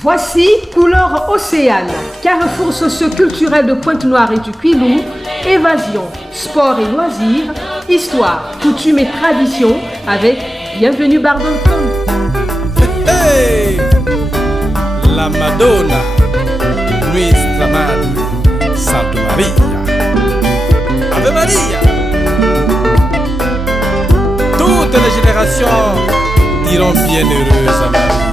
Voici Couleur Océane, carrefour socio-culturel de Pointe-Noire et du Quilou, évasion, sport et loisirs, histoire, coutumes et traditions avec Bienvenue Bardolcom. Hey, la Madonna, nuestra Madre, Santa Maria, Ave Maria. Toutes les générations diront bienheureuse à Marie.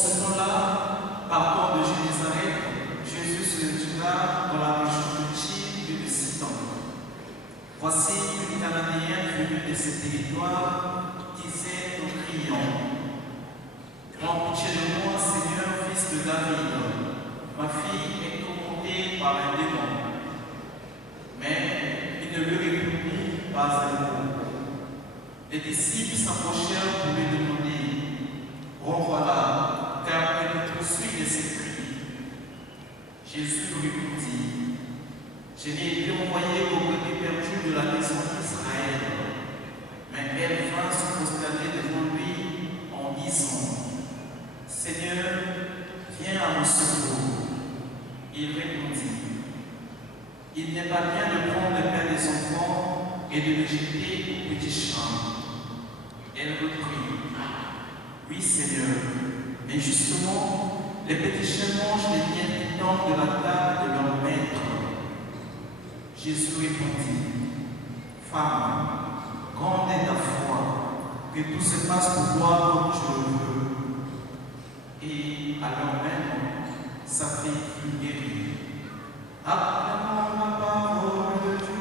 ce temps-là, partant de Génézareth, Jésus se retira dans la région de Tyr et de Sidon. Voici une Cananéenne venue de ce territoire disait en criant: Prends pitié de moi, Seigneur, fils de David. Ma fille est tourmentée par un démon. Mais il ne lui répondit pas un mot. Les disciples s'approchèrent pour lui demander: Renvoie-la, car elle nous poursuit de ses cris. Jésus lui répondit: Je n'ai été envoyé qu'aux brebis perdues de la maison d'Israël. Mais elle vint se prosterner devant lui en disant: Seigneur, viens à mon secours. Il répondit: Il n'est pas bien de prendre le pain des enfants et de le jeter aux petits chats. Elle reprit: Oui, Seigneur, mais justement, les petits chiens mangent les miettes qui tombent de la table de leur maître. Jésus répondit: Femme, grande est ta foi, que tout se passe pour toi comme tu le veux. Et alors même, sa fille fut guérie. Acclamons la parole de Dieu.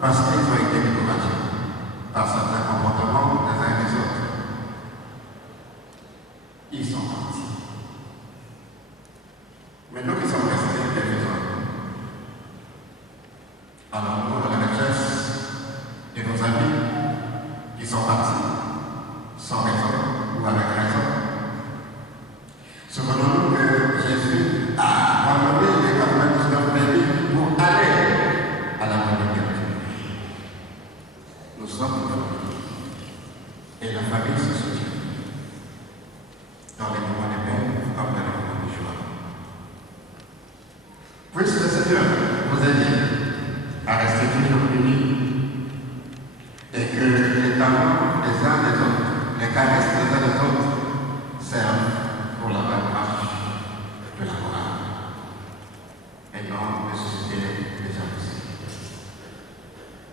Parce qu'ils ont été découragés par certains comportements des nos amis qui sont partis sans raison ou avec raison. Souvenons-nous que Jésus a abandonné les 99 brebis pour aller à la brebis perdue. Nous sommes une famille et la famille se soutient dans les moments de peine comme dans les moments de joie. Puisse le Seigneur vous aider à rester toujours unis et que les talents des uns des autres, les caresses des uns des autres servent pour la bonne marche de la morale et non de susciter les jalousies.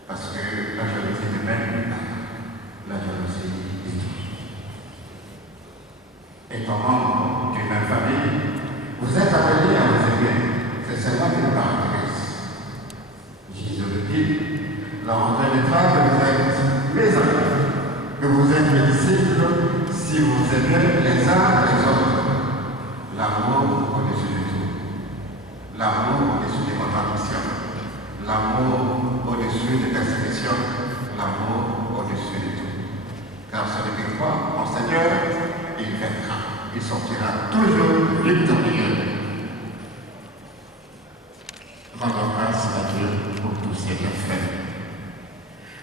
Parce que la jalousie ne mène pas, la jalousie détruit. Étant membre d'une même famille, vous êtes appelés à vous aimer. C'est cela qui nous caractérise. Jésus le dit, l'on reconnaîtra que vous êtes mes amis, que vous êtes mes disciples, si vous aimez les uns les autres. L'amour au-dessus de tout. L'amour au-dessus des contradictions. L'amour au-dessus des persécutions. L'amour au-dessus de tout. Car celui qui croit en Seigneur, il vaincra. Il sortira toujours victorieux. Rendons grâce à Dieu pour tous ses bienfaits.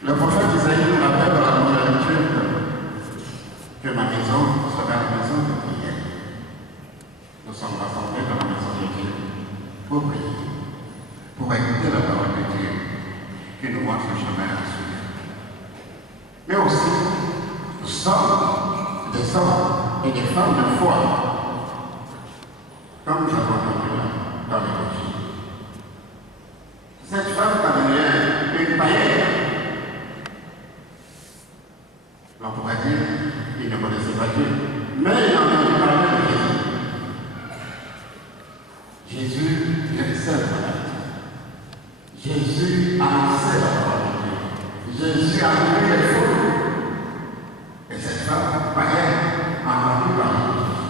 Le prophète Isaïe nous rappelle dans la nouvelle lecture que ma maison sera la maison de prière. Nous sommes rassemblés dans la maison de Dieu pour prier, pour écouter la parole de Dieu qui nous montre le chemin à suivre. Mais aussi, nous sommes des hommes et des femmes de foi, comme nous avons entendu dans l'évangile. Cette femme parmi une païenne. On pourrait dire qu'il ne connaissait pas Dieu, mais il en a parlé de Jésus. Jésus guérissait le malade. Jésus annonçait la parole de Dieu. Jésus a amené les fous. Et cette femme païenne a entendu parler de Jésus.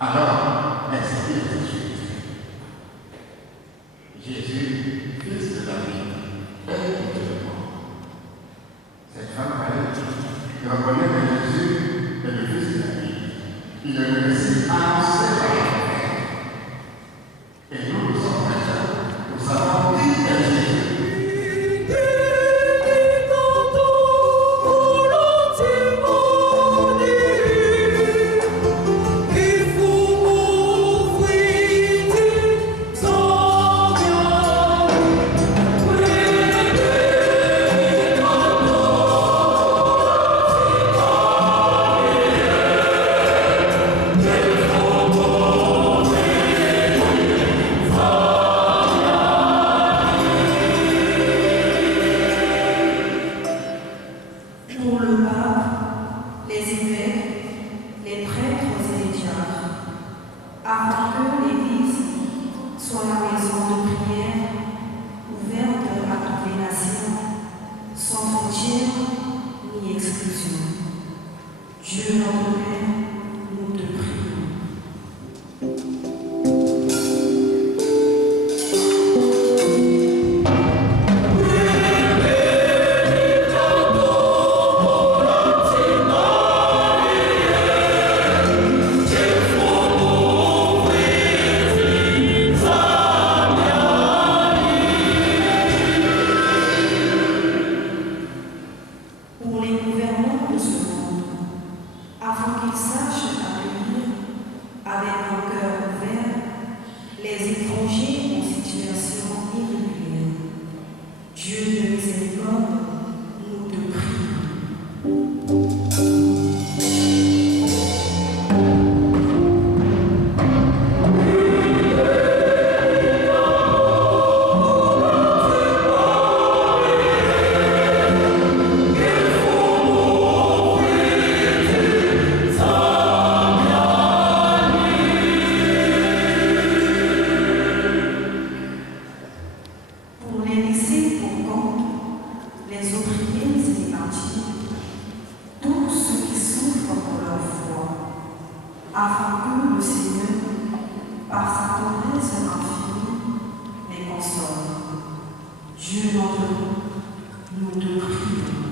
Alors, elle s'est dit tout de suite. Jésus, fils de David, aide-moi. Cette femme païenne qui reconnaît que Jésus est le fils de David. Il est le Messie annoncé par la prophète. Et nous sommes chrétiens. Nous savons qui est Jésus. Dieu notre nous te prions.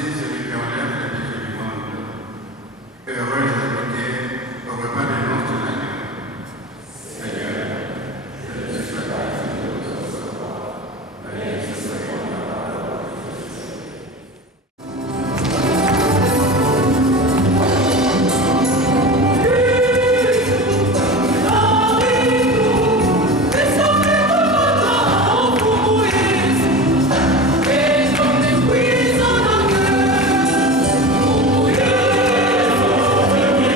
aussi celui qui enlève les péchés du monde. Heureux les invités au repas des noces de l'agneau. Seigneur, je ne suis pas digne de votre repas, mais je serai pour la parole. Qui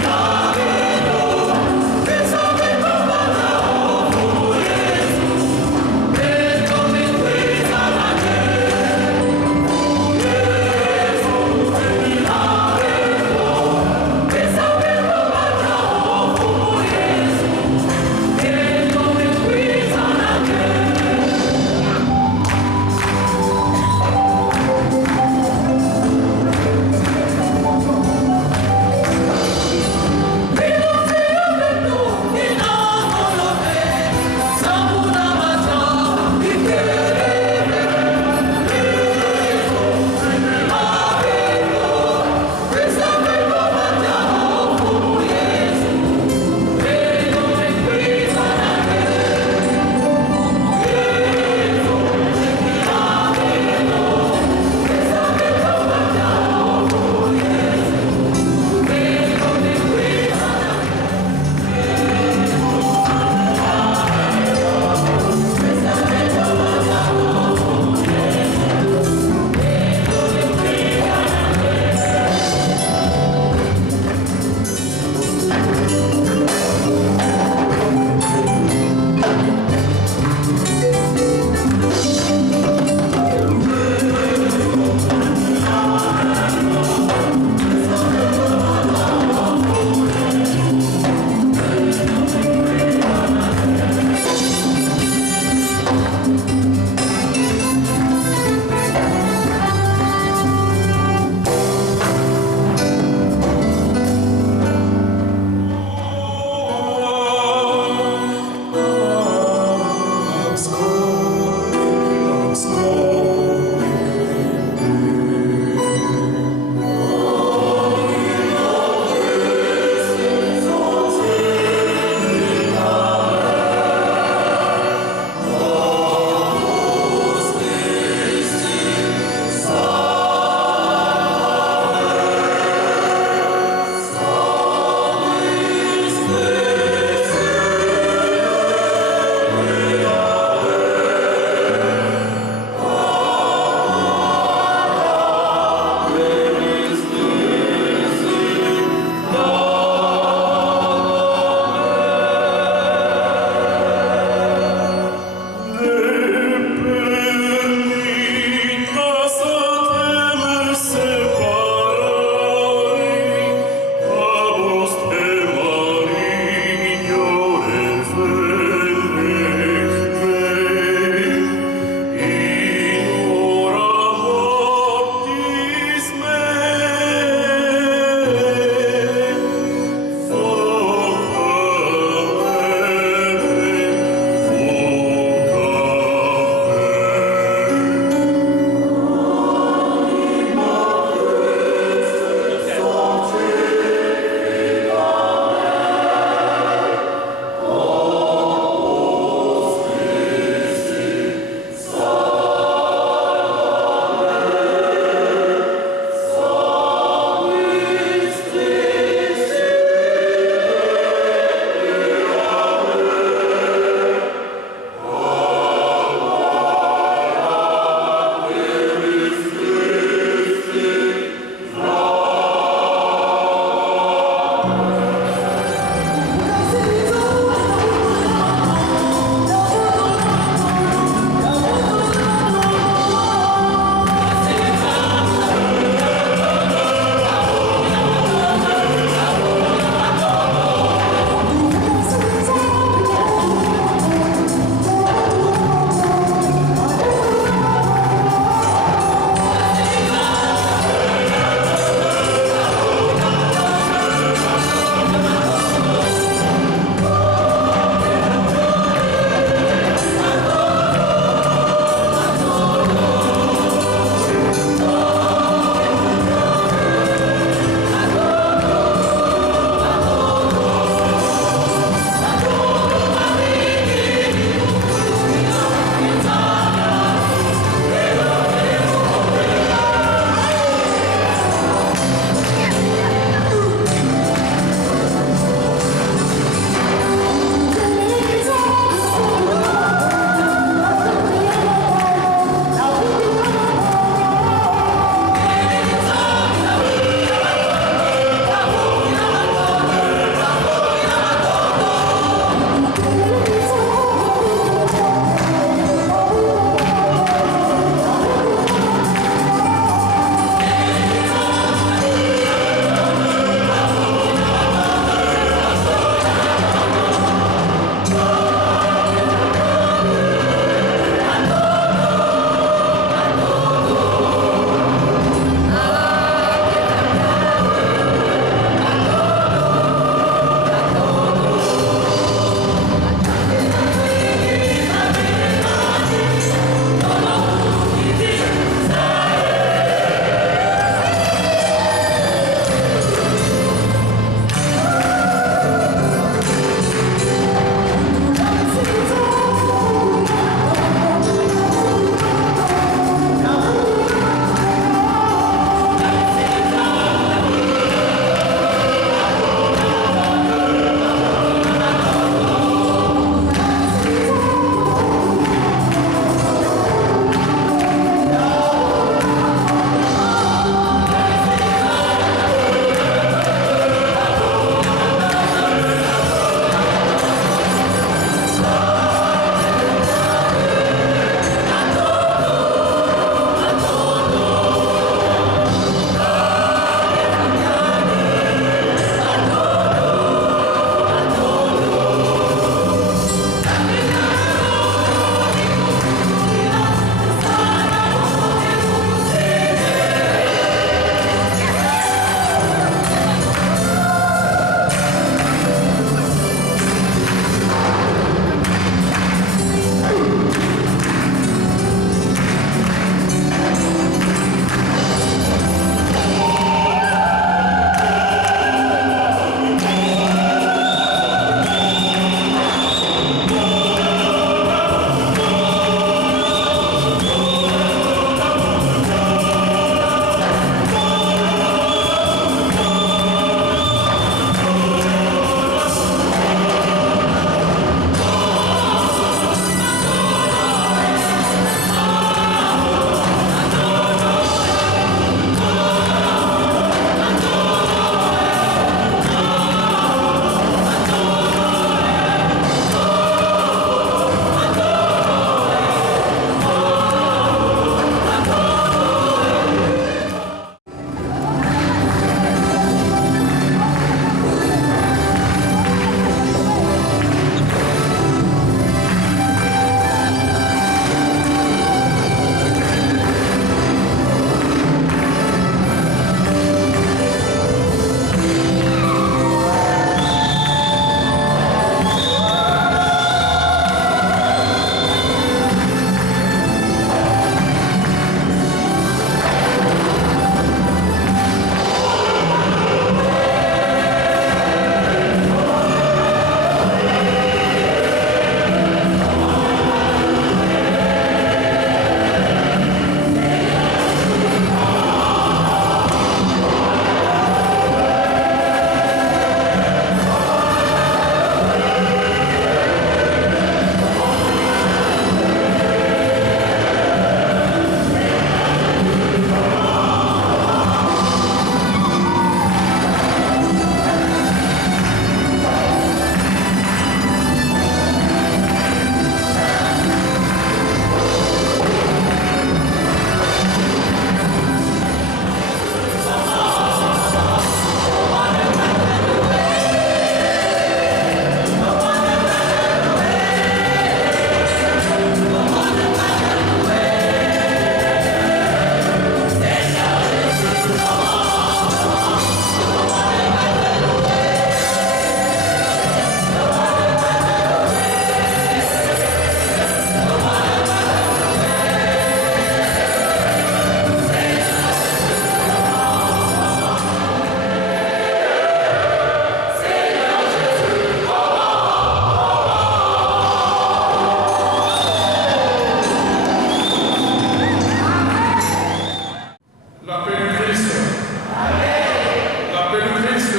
La paix du Christ.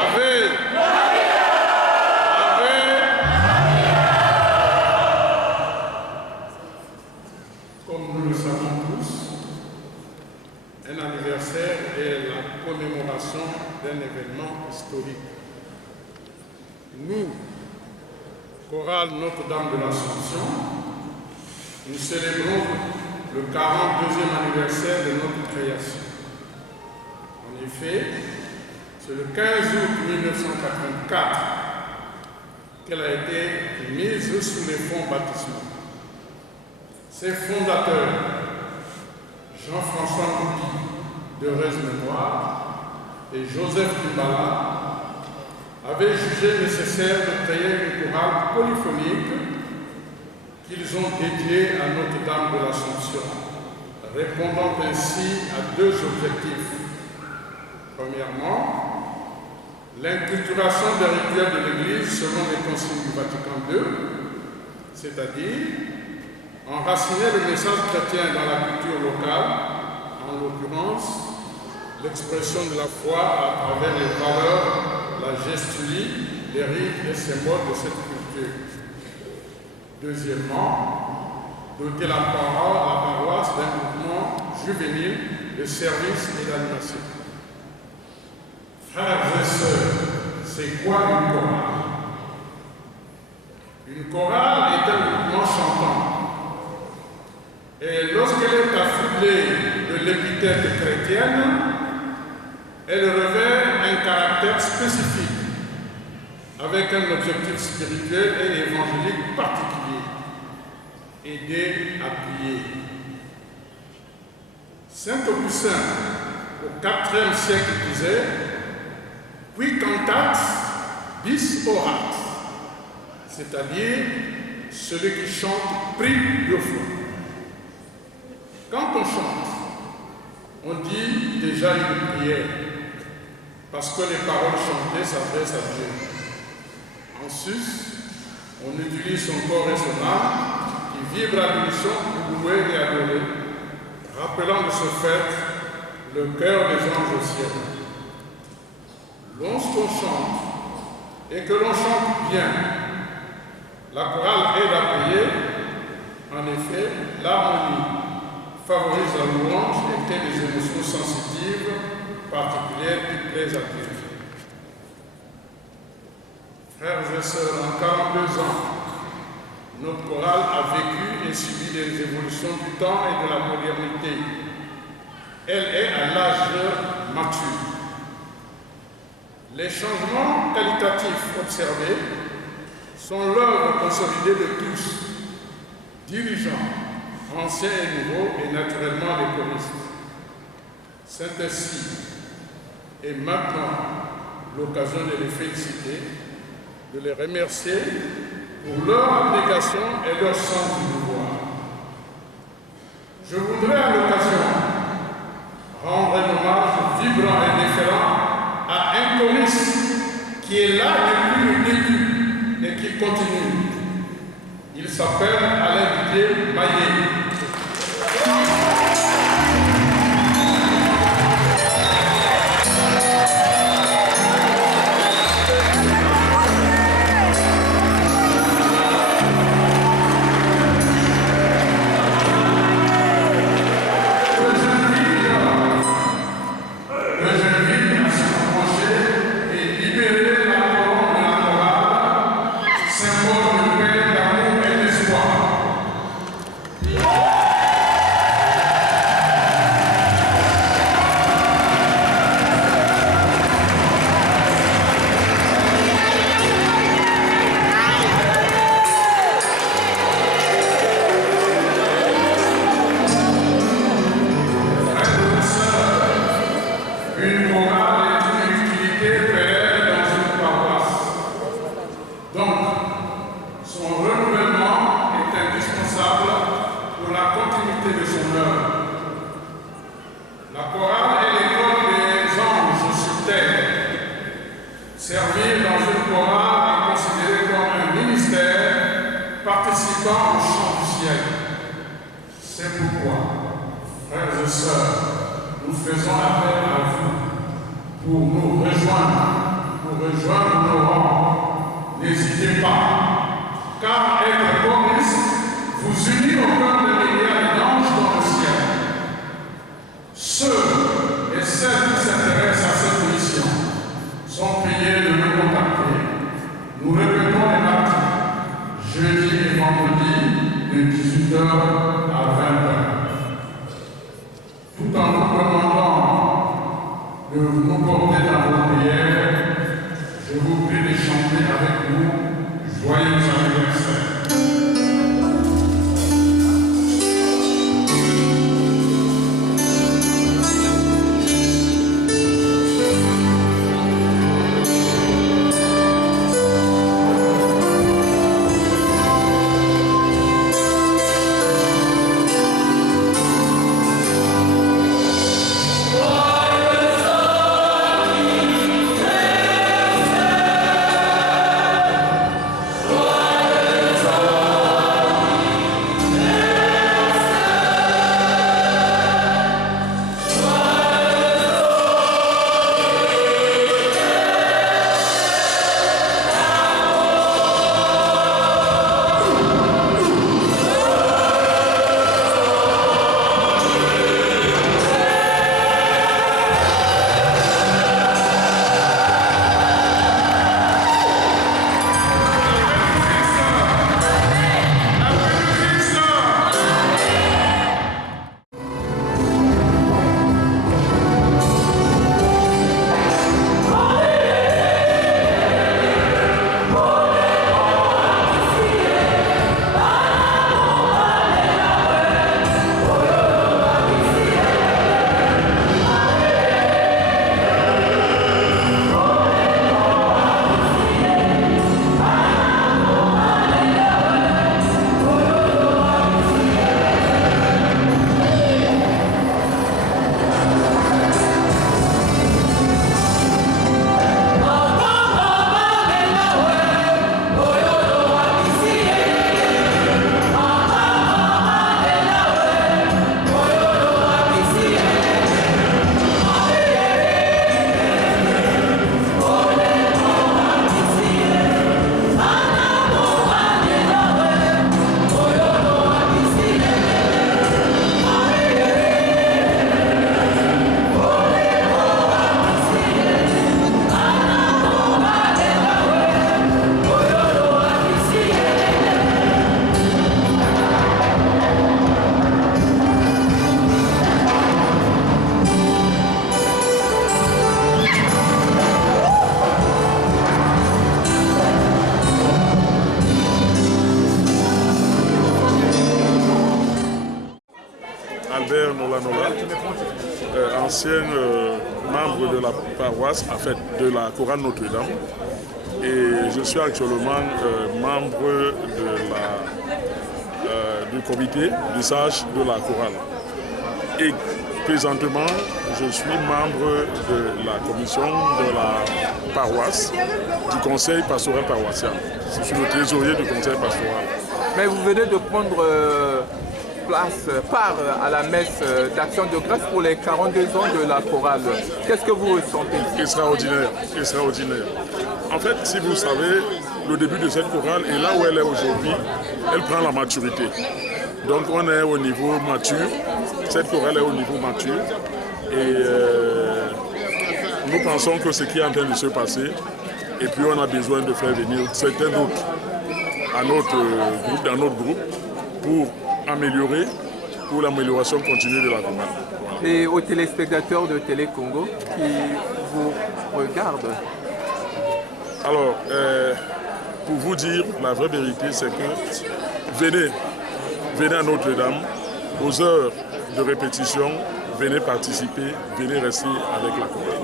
Ave. Ave. Comme nous le savons tous, un anniversaire est la commémoration d'un événement historique. Nous, chorale Notre-Dame de l'Assomption, nous célébrons le 42e anniversaire de notre création. En effet, c'est le 15 août 1984 qu'elle a été mise sous les fonds baptismaux. Ses fondateurs, Jean-François Moudy, d'heureuse mémoire, et Joseph Kimbala, avaient jugé nécessaire de créer une chorale polyphonique qu'ils ont dédiée à Notre-Dame de l'Assomption, répondant ainsi à deux objectifs. Premièrement, l'inculturation des rituels de l'Église selon les consignes du Vatican II, c'est-à-dire enraciner le message chrétien dans la culture locale, en l'occurrence l'expression de la foi à travers les valeurs, la gestulie, les rites et symboles de cette culture. Deuxièmement, doter la paroisse d'un mouvement juvénile de service et d'animation. Frères et sœurs, c'est quoi une chorale? Une chorale est un mouvement chantant. Et lorsqu'elle est affublée de l'épithète chrétienne, elle revêt un caractère spécifique, avec un objectif spirituel et évangélique particulier, aider, appuyer. Saint Augustin, au IVe siècle, disait « Qui cantat bis orat », c'est-à-dire celui qui chante prie deux fois. Quand on chante, on dit déjà une prière, parce que les paroles chantées s'adressent à Dieu. En sus, on utilise son corps et son âme qui vibrent à l'unisson pour louer et adorer, rappelant de ce fait le cœur des anges au ciel. Lorsqu'on chante, et que l'on chante bien, la chorale aide à prier. En effet, l'harmonie favorise la louange et crée des émotions sensitives particulières qui plaisent à Dieu. Frères et sœurs, en 42 ans, notre chorale a vécu et subi des évolutions du temps et de la modernité. Elle est à l'âge mature. Les changements qualitatifs observés sont l'œuvre consolidée de tous, dirigeants, anciens et nouveaux, et naturellement les choristes. C'est ainsi, et maintenant, l'occasion de les féliciter, de les remercier pour leur abnégation et leur sens du devoir. Je voudrais à l'occasion rendre un hommage vibrant et déférent à un choriste qui est là depuis le début et qui continue. Il s'appelle Alain Didier Maillet. nous faisons appel à vous pour nous rejoindre, nos rangs. N'hésitez pas, car être choriste vous unit au cœur de milliards d'anges dans le ciel. Ceux et celles qui s'intéressent à cette mission sont priés de nous contacter. Nous répétons les dates, jeudi et vendredi, de 18h à 20h. Tout en vous demandant de nous porter dans vos prières, je vous prie de chanter avec nous Joyeux anniversaire. Albert Nola Nola, ancien membre de la paroisse, en fait de la chorale Notre-Dame. Et je suis actuellement membre du comité du sage de la chorale. Et présentement, je suis membre de la commission de la paroisse, du conseil pastoral paroissial. Je suis le trésorier du conseil pastoral. Mais vous venez de prendre part à la messe d'action de grâce pour les 42 ans de la chorale. Qu'est-ce que vous ressentez? Extraordinaire, extraordinaire. En fait, si vous savez, le début de cette chorale et là où elle est aujourd'hui, elle prend la maturité. Donc on est au niveau mature, cette chorale est au niveau mature et nous pensons que ce qui est en train de se passer, et puis on a besoin de faire venir certains d'autres à notre groupe, dans notre groupe, pour l'amélioration continue de la chorale. Voilà. Et aux téléspectateurs de Télé Congo qui vous regardent? Alors, pour vous dire la vraie vérité, c'est que venez à Notre-Dame, aux heures de répétition, venez participer, venez rester avec la chorale.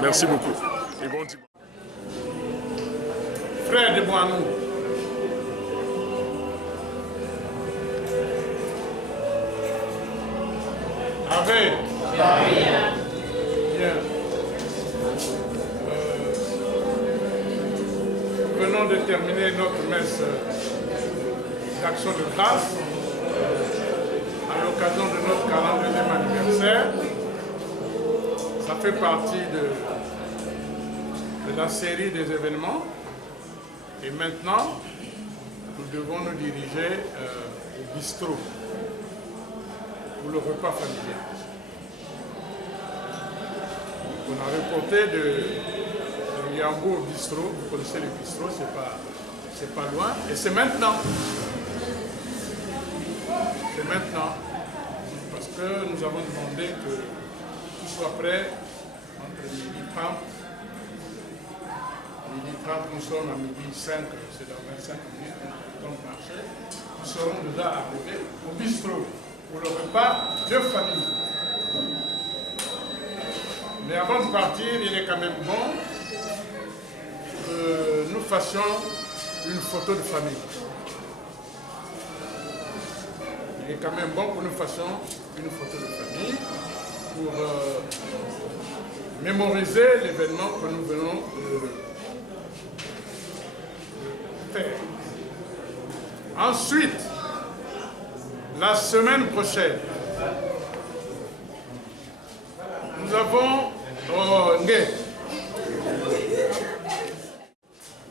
Merci beaucoup. Et bon dimanche. Frère de Boanou, Avec. Bien. Venons de terminer notre messe d'action de grâce à l'occasion de notre 42e anniversaire. fait partie de la série des événements. Et maintenant, nous devons nous diriger au bistrot pour le repas familial. On a reporté de Yambo au bistrot. Vous connaissez le bistrot, c'est pas loin. Et c'est maintenant. C'est maintenant. Parce que nous avons demandé que tout soit prêt entre midi 30. Midi 30, nous sommes à midi 5, c'est dans 25 minutes, donc marché. Nous serons déjà arrivés au bistrot pour le repas de famille. Mais avant de partir, il est quand même bon que nous fassions une photo de famille. Il est quand même bon que nous fassions une photo de famille pour mémoriser l'événement que nous venons de faire. Ensuite, la semaine prochaine, nous avons Ngé.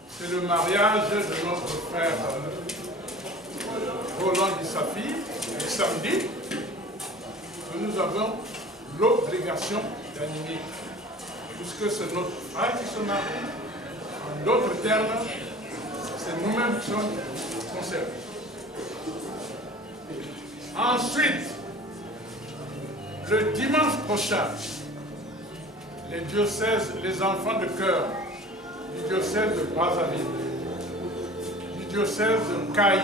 C'est le mariage de notre frère Roland Dissafi, le samedi, que nous avons l'obligation d'animer, puisque c'est notre frère qui se marie. En d'autres termes, c'est nous-mêmes qui sommes concernés. Ensuite, le dimanche prochain, les diocèses, les enfants de cœur du diocèse de Brazzaville, du diocèse de Caï,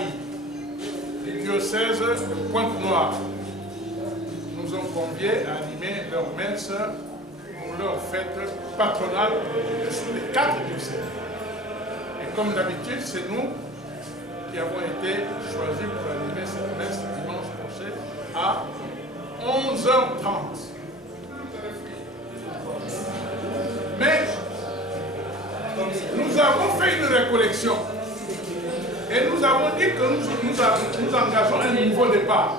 du diocèse de Pointe-Noire, nous ont conviés à animer leur messe pour leur fête patronale de tous les 4 diocèses. Et comme d'habitude, c'est nous qui avons été choisis pour animer cette messe dimanche prochain à 11h30. Mais nous avons fait une récollection et nous avons dit que nous engageons un nouveau départ.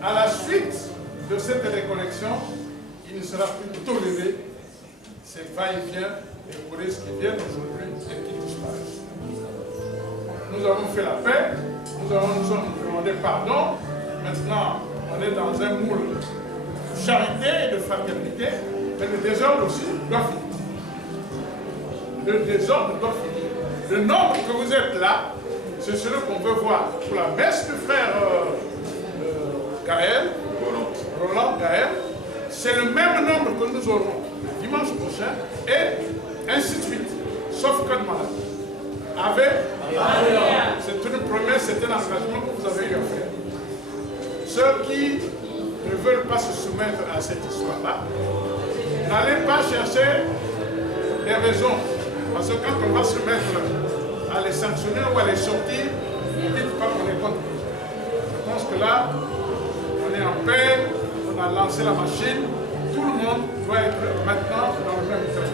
À la suite de cette récollection, il ne sera plus toléré ces va-et-vient et touristes qui viennent aujourd'hui et qui disparaissent. Nous avons fait la paix, nous sommes demandé pardon. Maintenant, on est dans un moule de charité et de fraternité, mais le désordre aussi doit finir. Le désordre doit finir. Le nombre que vous êtes là, c'est celui qu'on veut voir. Pour la messe du frère Gaël, Roland Gaël, c'est le même nombre que nous aurons le dimanche prochain, et ainsi de suite. Sauf que malade. C'est une promesse, c'est un engagement que vous avez eu à faire. Ceux qui ne veulent pas se soumettre à cette histoire-là, n'allez pas chercher des raisons. Parce que quand on va se mettre à les sanctionner ou à les sortir, ne dites pas qu'on est contre. Je pense que là, on est en paix, on a lancé la machine, tout le monde doit être maintenant dans le même temps.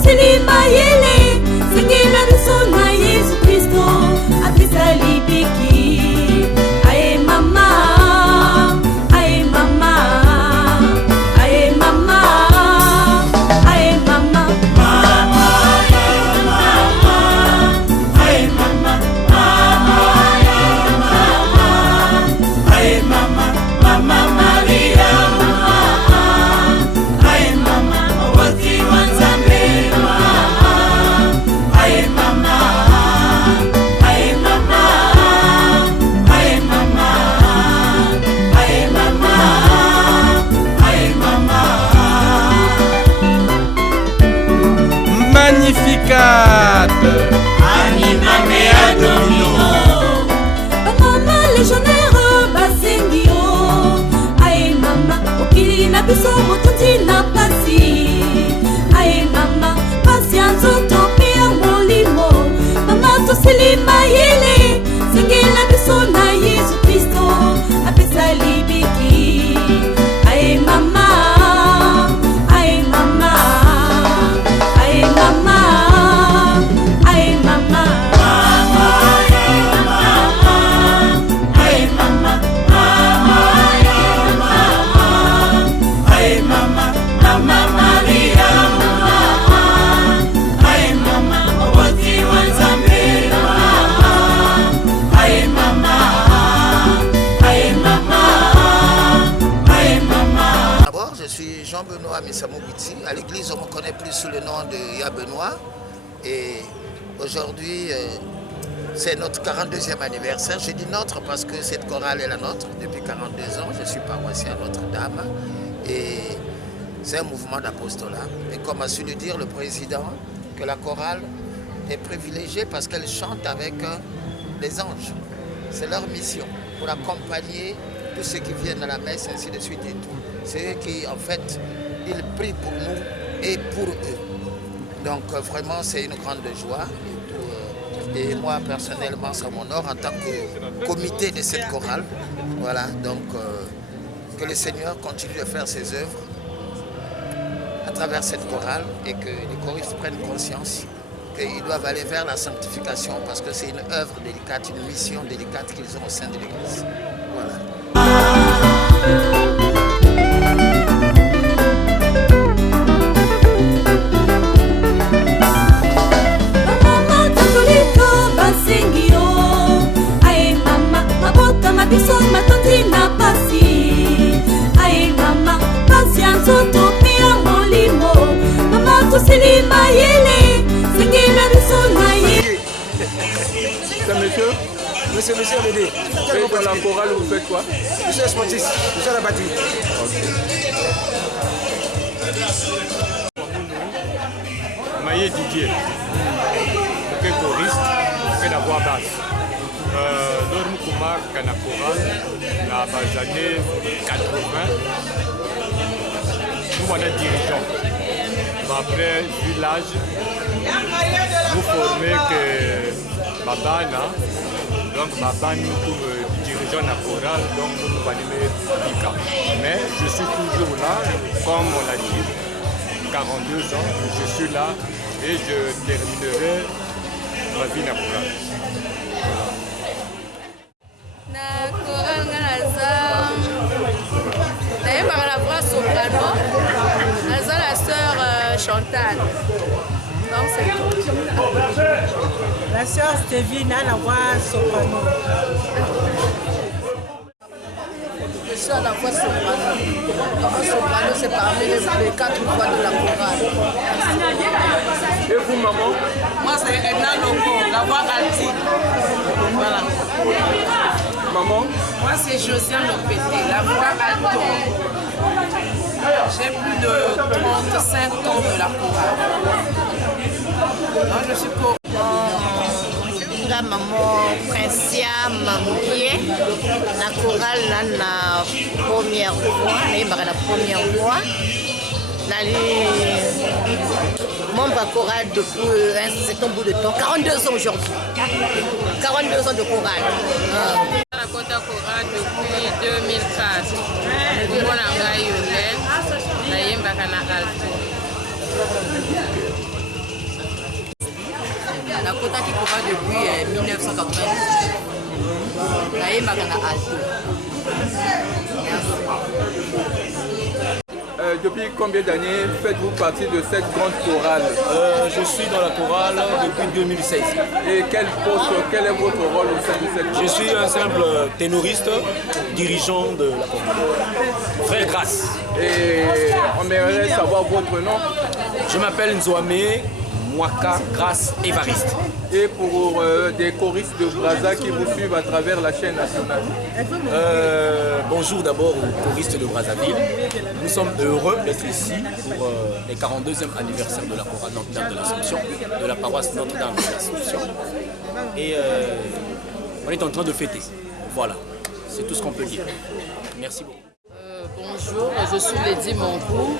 Silima yele, singila risona Yesu Kristo, apisa libiki. Aye mama, Samouguiti. À l'église, on me connaît plus sous le nom de Ya Benoît. Et aujourd'hui, c'est notre 42e anniversaire. Je dis notre parce que cette chorale est la nôtre depuis 42 ans. Je suis paroissien à Notre-Dame. Et c'est un mouvement d'apostolat. Et comme a su le dire le président, que la chorale est privilégiée parce qu'elle chante avec les anges. C'est leur mission pour accompagner tous ceux qui viennent à la messe, ainsi de suite et tout. C'est eux qui, en fait, ils prient pour nous et pour eux. Donc vraiment, c'est une grande joie. Et moi, personnellement, ça m'honore en tant que comité de cette chorale. Voilà, donc que le Seigneur continue de faire ses œuvres à travers cette chorale et que les choristes prennent conscience qu'ils doivent aller vers la sanctification parce que c'est une œuvre délicate, une mission délicate qu'ils ont au sein de l'Église. Voilà. C'est monsieur Médé. Et dans la chorale, vous faites quoi? Je suis sportif, je suis à la batterie. Maïe Didier, quel choriste, quel la voix basse. Dorme Kouma Kana chorale, dans les années 80, nous on est dirigeants. Après, vu l'âge, nous formons que Babana. Donc, Baba, nous, comme dirigeants de la chorale, donc nous allons animer Pika. Mais je suis toujours là, comme on l'a dit, 42 ans, je suis là et je terminerai ma vie dans la chorale. La chorale, la voix soprano, la sœur Chantal. Donc c'est tout. La sœur Stéphine a la voix soprano. Je suis à la voix soprano. La voix soprano, c'est parmi les 4 voix de la chorale. Et vous, maman? Moi, c'est Edna Loco, la voix altine. Voilà. Maman? Moi, c'est Josiane Lopété, la voix alto. J'ai plus de 35 ans de la chorale. Non, je suis pour. La maman Princia Mamouye, la chorale la première fois, membre chorale depuis un certain bout de temps, 42 ans aujourd'hui. 42 ans de chorale. La Kota chorale depuis 2004. Depuis mon engagement Yolène, la Yembakana Alto. La Kota qui chorale depuis 1990. La Yembakana Alto. Depuis combien d'années faites-vous partie de cette grande chorale? Je suis dans la chorale depuis 2016. Et quel est votre rôle au sein de cette chorale? Je suis un simple ténoriste, dirigeant de la chorale. Frère Grâce. Et on aimerait savoir votre nom. Je m'appelle Nzoamé Mwaka Grâce Évariste. Et pour des choristes de Brazza qui vous suivent à travers la chaîne nationale. Bonjour d'abord aux choristes de Brazzaville. Nous sommes heureux d'être ici pour les 42e anniversaire de la chorale Notre-Dame de l'Assomption, de la paroisse Notre-Dame de l'Assomption. Et on est en train de fêter. Voilà, c'est tout ce qu'on peut dire. Merci beaucoup. Bonjour, je suis Lady Moncourt,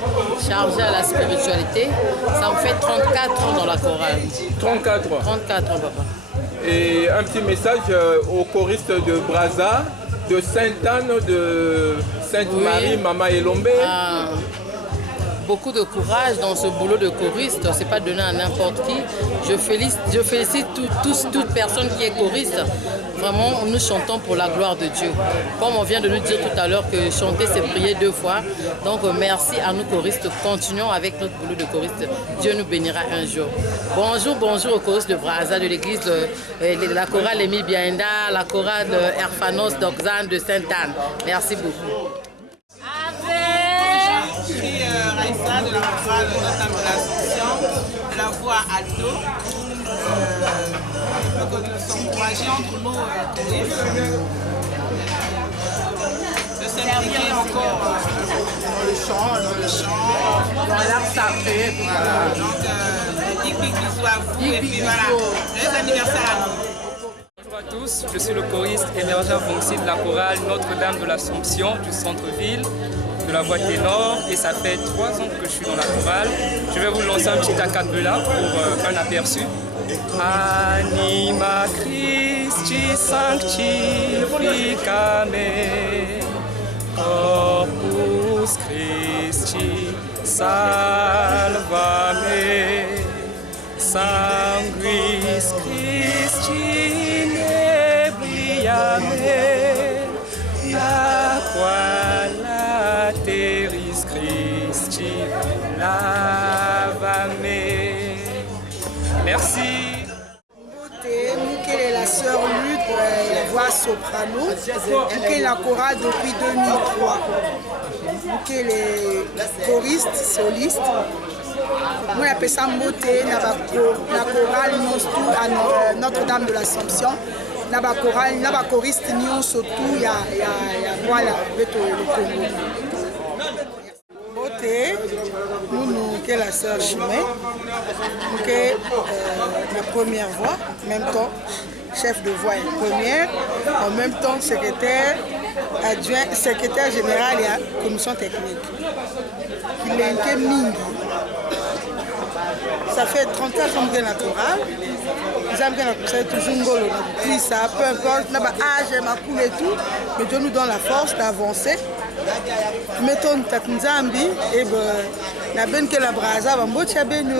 chargée à la spiritualité. Ça me fait 34 ans dans la chorale. 34 ans? 34 ans, papa. Et un petit message aux choristes de Brazza, de Sainte-Anne, de Sainte-Marie, oui. Mama Elombe. Beaucoup de courage dans ce boulot de choriste, c'est pas donné à n'importe qui. Je félicite toute personne qui est choriste. Vraiment, nous chantons pour la gloire de Dieu. Comme on vient de nous dire tout à l'heure que chanter, c'est prier 2 fois. Donc merci à nous choristes. Continuons avec notre boulot de choriste. Dieu nous bénira un jour. Bonjour aux choristes de Brazza, de l'église, de la chorale Émile Bienda, la chorale Erphanos d'Oxane de Sainte-Anne. Merci beaucoup. Je suis Raissa, chorale de la chorale Notre-Dame de l'Assomption, de la voix alto. Que nous sommes courageux entre nous touristes. De s'impliquer encore dans le chant, dans l'art sacré. Voilà. Donc, big bisous à vous et puis voilà, les anniversaires à nous. Bonjour à tous, je suis le choriste émergent Fonsi de la chorale Notre-Dame de l'Assomption du centre-ville, de la voix ténor, et ça fait 3 ans que je suis dans la chorale. Je vais vous lancer un petit a cappella pour un aperçu. Anima Christi sanctificame, Corpus Christi salvame, Sanguis Christi nebliame, Aqua lateris Christi lavame. Merci. Mouké est la sœur Luc, la voix soprano. Mouké est la chorale depuis 2003. Mouké est choriste, soliste. Moi, j'appelle ça Mboté, la chorale Notre-Dame de l'Assomption. La choriste Nyon surtout, il y a voilà, le Congo. Nous sommes la sœur Chimay, nous la première voix, en même temps chef de voix première, en même temps secrétaire adjoint, secrétaire général et la commission technique. Il est un Mingi. Ça fait 34 ans que je suis chorale. C'est toujours ngolo, puis ça, peu importe, âge, ma coule et tout, mais Dieu nous donne la force d'avancer. Mettons Tatunzambi et la ben que la brasa va mbocha benue.